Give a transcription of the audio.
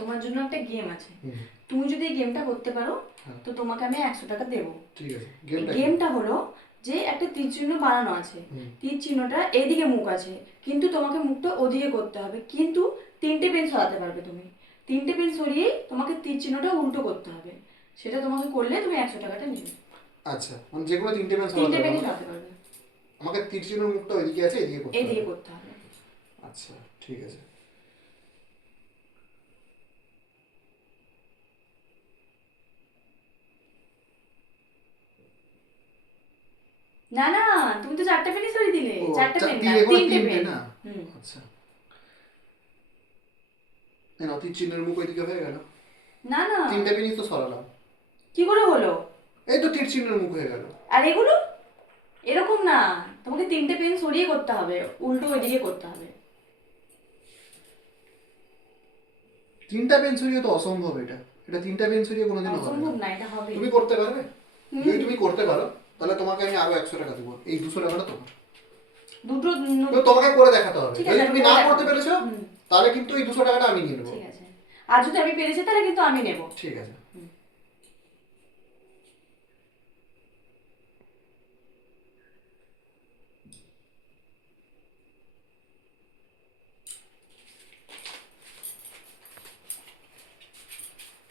তোমার জন্য একটা গেম আছে। হুম। তুমি যদি এই গেমটা করতে পারো হ্যাঁ। তো তোমাকে আমি 100 টাকা দেবো। ঠিক আছে, গেমটা হলো যে একটা তীর চিহ্ন বানানো আছে। তীর চিহ্নটা এইদিকে মুখ আছে, কিন্তু তোমাকে মুখটা ওদিকে করতে হবে, কিন্তু 3টে পেন সরাতে পারবে তুমি। 3টে পেন সরিয়েই তোমাকে তীর চিহ্নটা উল্টো করতে হবে। সেটা তোমাকে করলে তুমি 100 টাকাটা নেবে। আচ্ছা, মানে যে কোনো 3টে পেন সরাতে 3টে পেনই পারবো? সরাতে পারবে। আমাকে তীর চিহ্নের মুখটা ওইদিকে আছে, এদিকে করতে হবে? এইদিকে করতে হবে। আচ্ছা, ঠিক আছে। না না, তুমি তো 4টে পেনই সরিয়ে দিলে। ও 4টে পেন না, এগুলো 3টে 3টে পেন। না? হুম। আচ্ছা, না তীর চিহ্নের মুখ ওইদিকে হয়ে গেল। না না, 3টে পেনই তো সরালাম। কি করে হলো? এই তো তীর চিহ্নের মুখ হয়ে গেল। আর এগুলো এরকম না, তোমাকে 3টে পেন সরিয়ে করতে হবে, উল্টো ওইদিকে করতে হবে। 3টা পেন সরিয়ে তো অসম্ভব। এটা এটা 3টা পেন সরিয়ে কোনোদিনও হবে অসম্ভব না। না, এটা হবে। তুমি করতে পারবে? যদি তুমি করতে পারো তাহলে তোমাকে আমি আরো 100 টাকা দেবো। এই 200 টাকাটা তোমার। দুটো তো তোমাকে করে দেখাতে হবে। ঠিক যদি আছে, তুমি আমি না করে করতে দেখাবো। পেরেছো হুম। তাহলে কিন্তু এই 200 টাকাটা আমি নিয়ে নেবো। ঠিক আছে, আর যদি আমি পেরেছি তাহলে কিন্তু আমি নেব। ঠিক আছে।